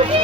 Bien.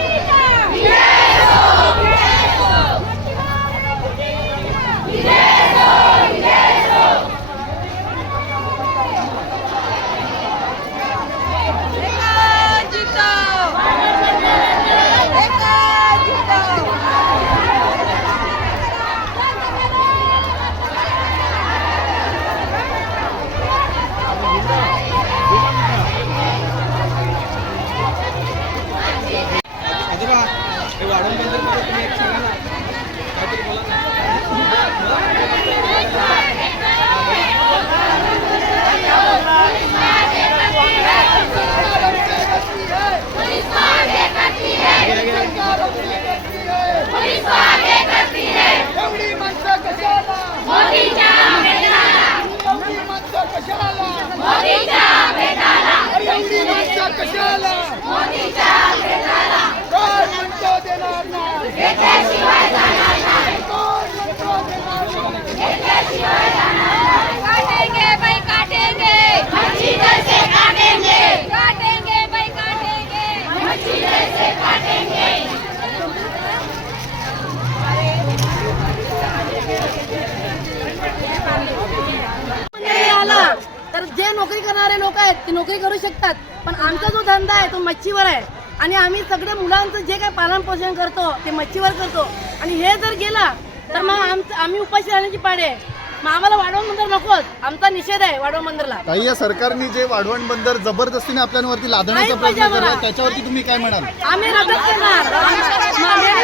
आहेत ते नोकरी करू शकतात. पण आमचा जो धंदा आहे तो मच्छीवर आहे. आणि आम्ही सगळे मुलांचं जे काही पालन पोषण करतो ते मच्छीवर करतो. आणि हे जर गेला तर मग आमचं आम्ही उपाशी राहण्याची पाडे आहे. मग आम्हाला वाढवण बंदर नकोच. आमचा निषेध आहे वाढवण बंदरला. ताई या सरकारने जे वाढवण बंदर जबरदस्तीने आपल्यावरती लादण्याचा नाही पाहिजे प्रयत्न केला आम्हाला. त्याच्यावरती तुम्ही काय म्हणाल? आम्ही रद्दच करणार.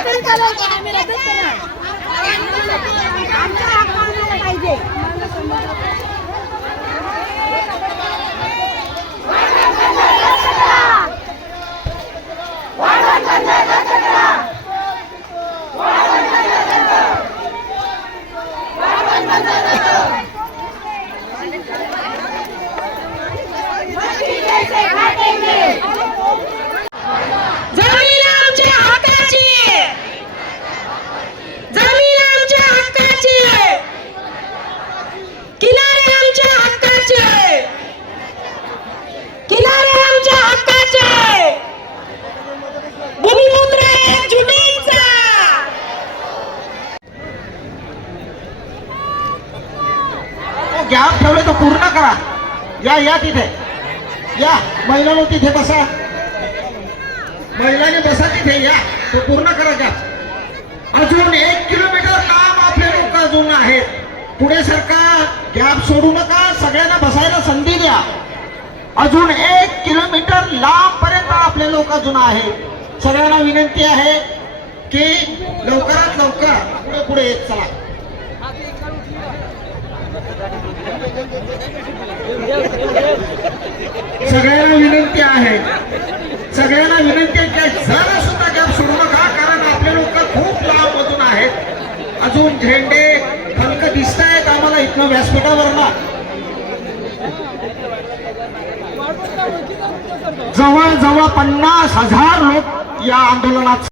तरी चालेल आम्ही करणार. पाहिजे. गॅप ठेवले तो पूर्ण करा. या या तिथे. या महिलांनो तिथे बसा. महिलांनी बसा तिथे या. तो पूर्ण करा गॅप अजून एक किलोमीटर लांब आपले लोक अजून आहेत. पुढे सरकार गॅप सोडू नका. सगळ्यांना बसायला संधी द्या. अजून एक किलोमीटर लांब पर्यंत आपले लोक अजून आहेत. सगळ्यांना विनंती आहे की लवकरात लवकर पुढे पुढे येत चला. सगळ्यांना विनंती आहे. सगळ्यांना विनंती आहे की जरा सुद्धा गॅप सोडू नका कारण आपले लोक खूप लांब मधून आहेत. अजून झेंडे फलक दिसत आहेत आम्हाला इथनं व्यासपीठावर ना जवळ जवळ पन्नास हजार लोक या आंदोलनात